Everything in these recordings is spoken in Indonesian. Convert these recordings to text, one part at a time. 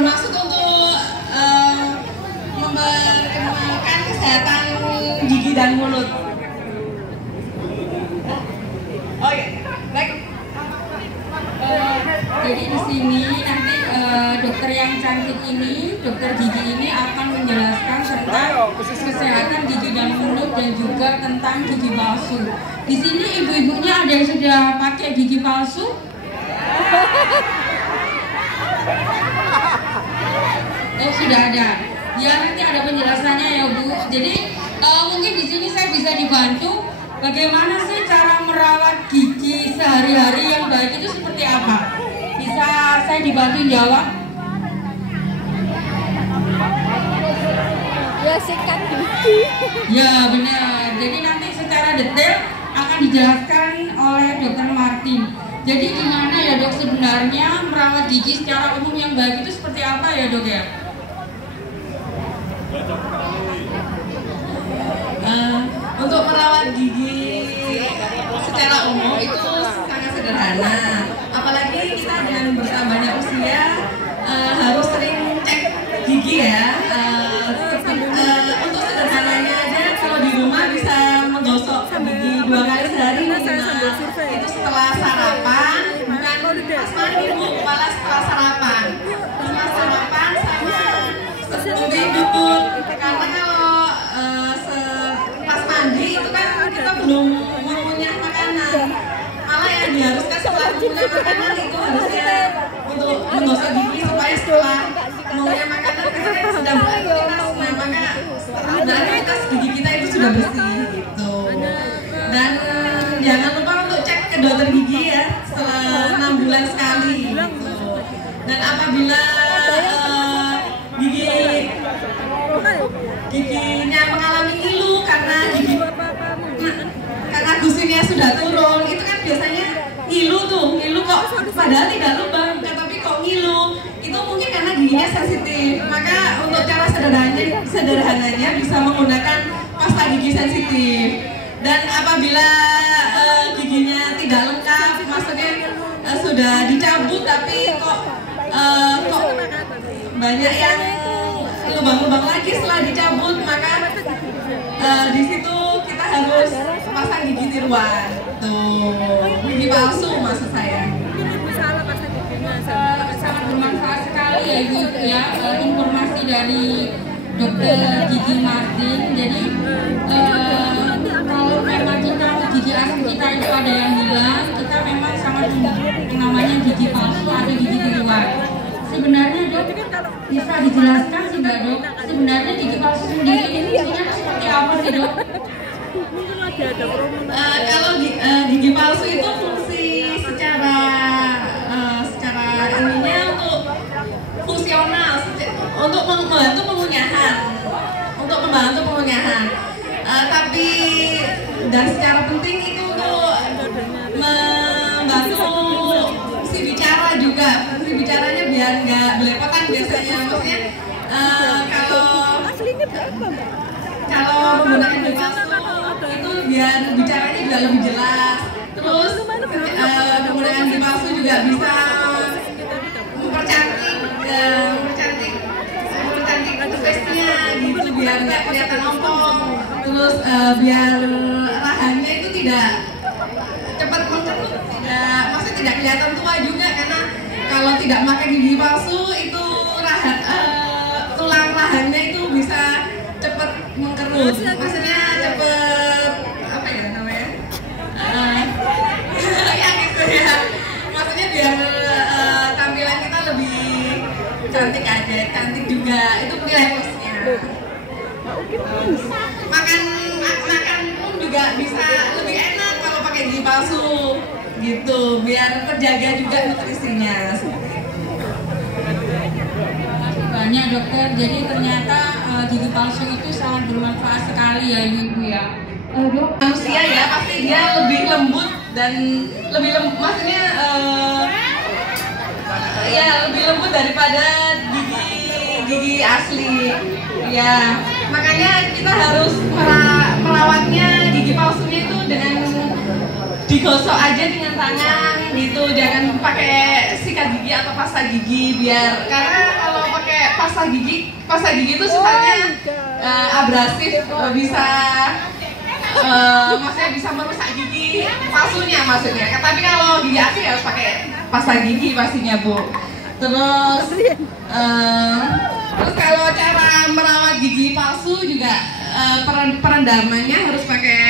bermaksud untuk memperkenalkan kesehatan gigi dan mulut. Oh iya, baik. Jadi di sini nanti dokter yang cantik ini, dokter gigi ini akan menjelaskan tentang kesehatan gigi dan mulut dan juga tentang gigi palsu. Di sini ibu-ibunya ada yang sudah pakai gigi palsu? Oh, sudah ada. Ya, nanti ada penjelasannya ya, Bu. Jadi mungkin di sini saya bisa dibantu bagaimana sih cara merawat gigi sehari-hari yang baik itu seperti apa? Bisa saya dibantu jawab? Ya, sikat gigi. Ya, benar. Jadi nanti secara detail akan dijelaskan oleh Dr. Martin. Jadi gimana ya dok sebenarnya merawat gigi secara umum yang baik itu seperti apa ya dok ya? Untuk merawat gigi secara umum itu sangat sederhana. Apalagi kita dengan bertambahnya usia harus sering cek gigi ya. Untuk sederhananya aja kalau di rumah bisa menggosok gigi 2 kali sehari minimal. Itu setelah sarapan, bukan pas mandi Bu, malah setelah sarapan. Setelah sarapan sama sebelum tidur. Karena kalau pas mandi itu kan kita belum mengunyah makanan. Malah yang diharuskan setelah mengunyah makanan itu harusnya untuk menggosok gigi supaya setelah mengunyah makanan kita sudah beraktivitas. Nah, maka aktivitas gigi kita itu sudah bersih gitu. Dan jangan lupa untuk cek ke dokter gigi ya setelah 6 bulan sekali gitu. Dan apabila giginya mengalami ngilu karena gusinya sudah turun, itu kan biasanya ngilu kok padahal tidak lubang, tapi kok ngilu, itu mungkin karena giginya sensitif. Maka untuk cara sederhananya bisa menggunakan pasta gigi sensitif. Dan apabila giginya tidak lengkap, maksudnya sudah dicabut tapi kok banyak yang lubang-lubang lagi setelah dicabut, maka di situ kita harus pasang gigi tiruan. Tuh, gigi palsu maksud saya. Sangat bermanfaat sekali ya Ibu ya, informasi dari dokter gigi Martin. Jadi kalau memang kita gigi asli kita itu ada yang hilang, kita memang sangat namanya gigi palsu atau gigi tiruan. Sebenarnya dok, bisa dijelaskan sih nggak dok? Sebenarnya gigi palsu sendiri ini fungsinya seperti apa sih dok? Kalau gigi palsu itu fungsi secara ininya untuk fungsional, untuk membantu pengunyahan, tapi dan secara penting itu untuk membantu si bicara juga. Si bicaranya biar nggak belepotan biasanya, maksudnya kalau menggunakan gigi palsu itu biar bicaranya juga lebih jelas. Terus menggunakan gigi palsu juga bisa mempercantik face-nya gitu, biar nggak kelihatan ompong. Terus biar rahangnya itu tidak cepat mengkerut, maksudnya tidak kelihatan tua juga, karena kalau tidak pakai gigi palsu itu tulang rahangnya itu bisa cepat mengkerut, maksudnya cepat apa ya namanya? Ya gitu ya. Maksudnya biar tampilan kita lebih cantik aja, cantik juga. Itu nilai plusnya. Makan pun juga bisa lebih enak kalau pakai gigi palsu gitu, biar terjaga juga nutrisinya. Banyak dokter, jadi ternyata gigi palsu itu sangat bermanfaat sekali ya ibu ya. Dok, manusia ya pasti dia lebih lembut dan lebih lembut, maksudnya ya lebih lembut daripada gigi asli ya. Makanya kita harus merawatnya gigi palsunya itu dengan digosok aja dengan tangan gitu, jangan pakai sikat gigi atau pasta gigi, biar karena kalau pasta gigi itu sifatnya abrasif, bisa maksudnya bisa merusak gigi palsunya maksudnya. Tapi kalau gigi asli harus pakai pasta gigi pastinya Bu. Terus kalau cara merawat gigi palsu juga perendamannya harus pakai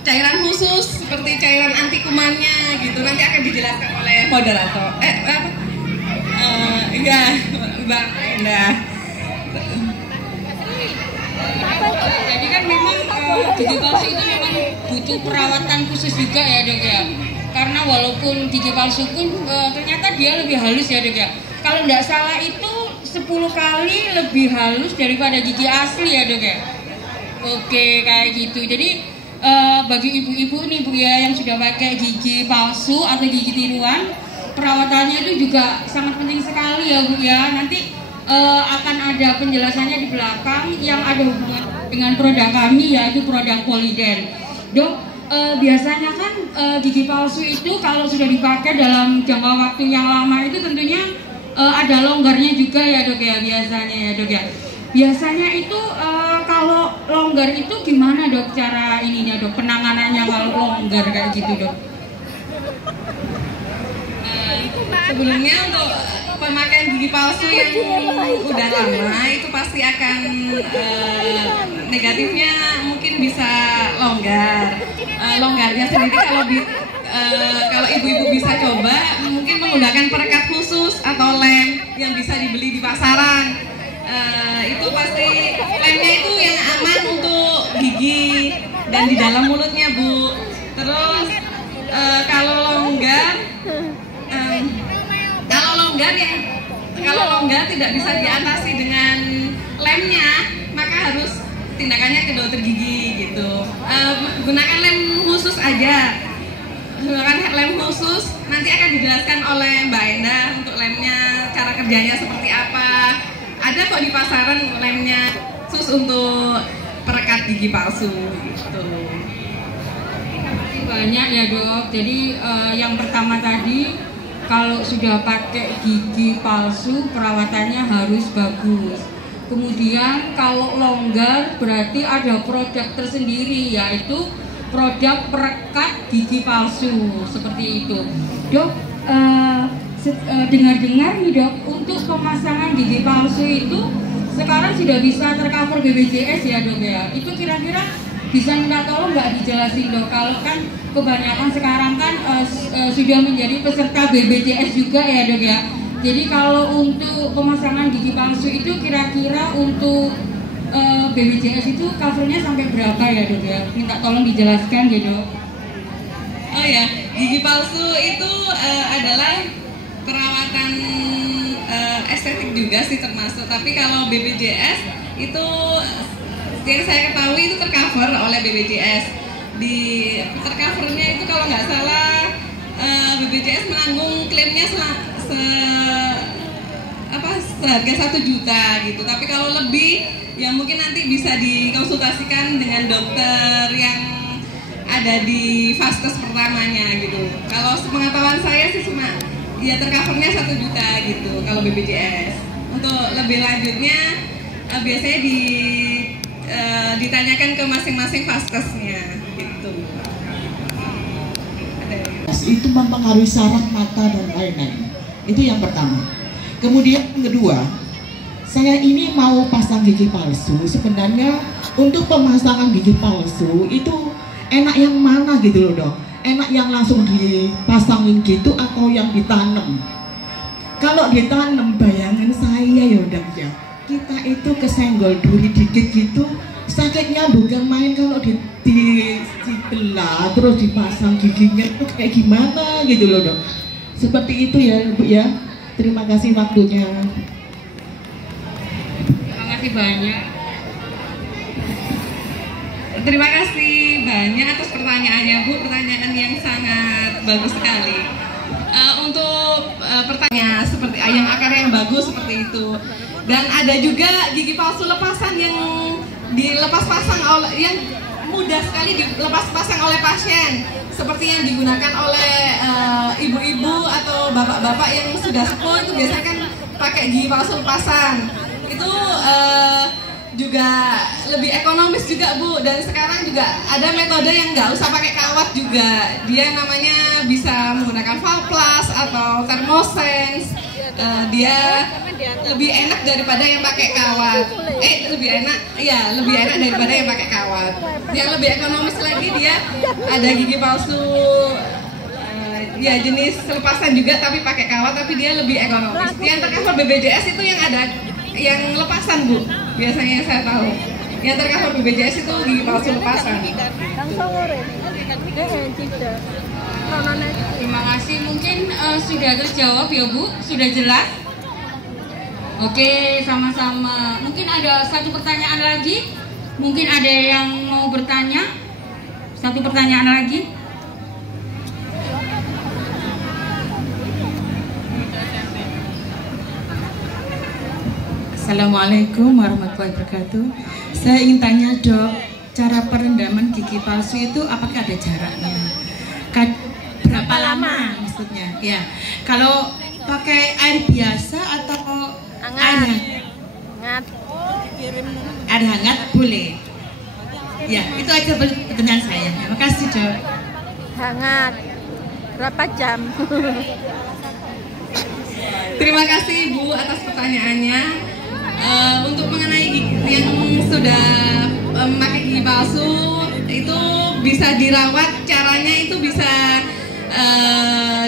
cairan khusus seperti cairan anti kumannya gitu. Nanti akan dijelaskan oleh moderator. Enggak, Mbak Endah. Jadi kan memang gigi palsu itu memang butuh perawatan khusus juga ya Dok ya. Karena walaupun gigi palsu pun ternyata dia lebih halus ya Dok ya. Kalau nggak salah itu 10 kali lebih halus daripada gigi asli ya Dok ya. Oke kayak gitu. Jadi bagi ibu-ibu nih Bu ya yang sudah pakai gigi palsu atau gigi tiruan, perawatannya itu juga sangat penting sekali ya Bu ya. Nanti akan ada penjelasannya di belakang yang ada hubungan dengan produk kami yaitu produk Poliden. Dok, biasanya kan gigi palsu itu kalau sudah dipakai dalam jangka waktu yang lama itu tentunya ada longgarnya juga ya Dok ya biasanya ya Dok ya. Biasanya itu kalau longgar itu gimana Dok cara ininya Dok, penanganannya kalau longgar kayak gitu Dok? Sebelumnya untuk pemakaian gigi palsu yang udah lama itu pasti akan negatifnya mungkin bisa longgar. Longgarnya sendiri kalau ibu-ibu bisa coba mungkin menggunakan perekat khusus atau lem yang bisa dibeli di pasaran. Itu pasti lemnya itu yang aman untuk gigi dan di dalam mulutnya Bu. Terus kalau longgar tidak bisa diatasi dengan lemnya, maka harus tindakannya ke dokter gigi gitu. Gunakan lem khusus aja. Gunakan lem khusus, nanti akan dijelaskan oleh Mbak Endah untuk lemnya, cara kerjanya seperti apa. Ada kok di pasaran lemnya khusus untuk perekat gigi palsu gitu. Banyak ya Dok. Jadi yang pertama tadi kalau sudah pakai gigi palsu perawatannya harus bagus. Kemudian kalau longgar berarti ada produk tersendiri yaitu produk perekat gigi palsu seperti itu. Dok, dengar-dengar nih Dok, untuk pemasangan gigi palsu itu sekarang sudah bisa tercover BPJS ya Dok ya. Itu kira-kira bisa minta tolong nggak dijelasin Dok? Kalau kan kebanyakan sekarang kan sudah menjadi peserta BPJS juga ya Dok ya. Jadi kalau untuk pemasangan gigi palsu itu kira-kira untuk BPJS itu covernya sampai berapa ya Dok ya? Minta tolong dijelaskan ya Dok. Oh ya, gigi palsu itu adalah perawatan estetik juga sih termasuk. Tapi kalau BPJS itu yang saya ketahui itu tercover oleh BPJS. Di tercovernya itu kalau nggak salah BPJS menanggung klaimnya seharga 1 juta gitu. Tapi kalau lebih ya mungkin nanti bisa dikonsultasikan dengan dokter yang ada di vaskes pertamanya gitu. Kalau sepengetahuan saya sih cuma ya tercovernya 1 juta gitu kalau BPJS. Untuk lebih lanjutnya biasanya ditanyakan ke masing-masing vaskesnya gitu. Itu mempengaruhi saraf mata dan lain-lain. Itu yang pertama. Kemudian yang kedua, saya ini mau pasang gigi palsu. Sebenarnya untuk pemasangan gigi palsu itu enak yang mana gitu loh Dok? Enak yang langsung dipasangin gitu atau yang ditanam? Kalau ditanam, bayangan saya ya Dok ya, kita itu kesenggol duri dikit gitu, sakitnya bukan main. Kalau dibelah terus dipasang giginya itu kayak gimana gitu loh Dok. Seperti itu ya Bu ya. Terima kasih waktunya. Terima kasih banyak. Terima kasih banyak atas pertanyaannya Bu. Pertanyaan yang sangat bagus sekali. Untuk pertanyaan seperti yang akar yang bagus seperti itu. Dan ada juga gigi palsu lepasan yang dilepas pasang oleh yang mudah sekali dilepas pasang oleh pasien, seperti yang digunakan oleh ibu-ibu atau bapak-bapak yang sudah sepuh. Itu biasanya kan pakai gigi palsu lepasan. Itu juga lebih ekonomis juga Bu, dan sekarang juga ada metode yang nggak usah pakai kawat juga. Dia namanya bisa menggunakan Valplus atau Thermosense. Dia lebih enak daripada yang pakai kawat. Lebih enak daripada yang pakai kawat. Yang lebih ekonomis lagi, dia ada gigi palsu ya jenis lepasan juga tapi pakai kawat, tapi dia lebih ekonomis. Yang tercover BPJS itu yang ada yang lepasan Bu, biasanya yang saya tahu. Yang tercover BPJS itu gigi palsu lepasan. Terima kasih, mungkin sudah terjawab ya Bu, sudah jelas. Oke, sama-sama. Mungkin ada satu pertanyaan lagi. Mungkin ada yang mau bertanya. Satu pertanyaan lagi. Assalamualaikum warahmatullahi wabarakatuh. Saya ingin tanya Dok, cara perendaman gigi palsu itu apakah ada jaraknya? Berapa lama maksudnya? Ya, kalau pakai air biasa atau air hangat? Air hangat boleh. Ya, itu aja pertanyaan saya. Terima kasih Dok. Hangat. Berapa jam? Terima kasih Bu atas pertanyaannya. Untuk mengenai gigi yang sudah memakai gigi palsu, itu bisa dirawat. Caranya itu bisa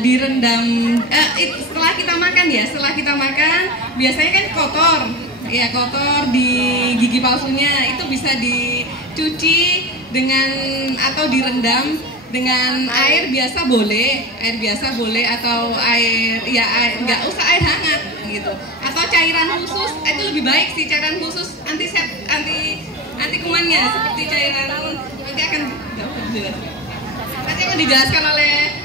direndam setelah kita makan ya. Setelah kita makan biasanya kan kotor ya, kotor di gigi palsunya. Itu bisa dicuci dengan atau direndam dengan air biasa boleh, atau air nggak usah air hangat gitu, atau cairan khusus. Itu lebih baik sih, cairan khusus anti kumannya, seperti cairan nanti akan dijelaskan oleh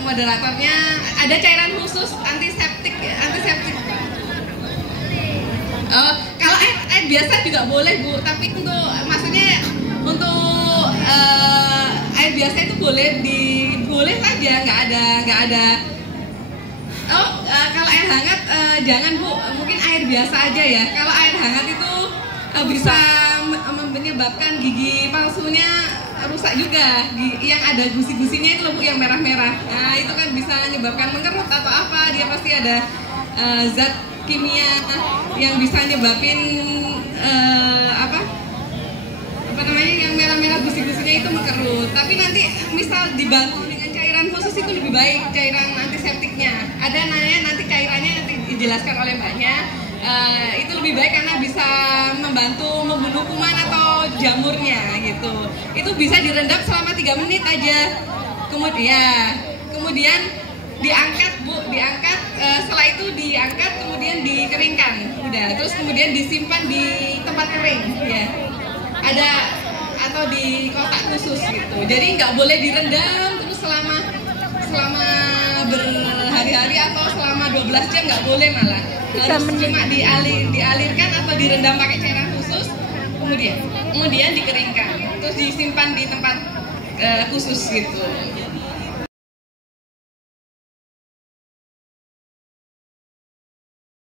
moderatornya. Ada cairan khusus antiseptik. Kalau air biasa juga boleh Bu, tapi untuk air biasa itu boleh saja, nggak ada. Kalau air hangat jangan Bu, mungkin air biasa aja ya. Kalau air hangat itu bisa menyebabkan gigi palsunya rusak juga. Yang ada gusi-gusinya itu loh Bu, yang merah-merah. Nah itu kan bisa menyebabkan mengerut atau apa. Dia pasti ada zat kimia yang bisa nyebabin yang merah-merah gusi-gusinya itu mengerut. Tapi nanti misal dibantu dengan cairan khusus itu lebih baik, cairan antiseptiknya. Ada nanti cairannya nanti dijelaskan oleh Mbaknya. Itu lebih baik karena bisa membantu membunuh kuman atau jamurnya gitu. Itu bisa direndam selama 3 menit aja. Kemudian diangkat Bu, setelah itu diangkat kemudian dikeringkan. Udah, terus kemudian disimpan di tempat kering ya. Ada atau di kotak khusus gitu. Jadi nggak boleh direndam terus selama berhari-hari atau selama 12 jam, nggak boleh malah. Harus cuma dialirkan atau direndam pakai cairan khusus, kemudian dikeringkan, terus disimpan di tempat khusus gitu.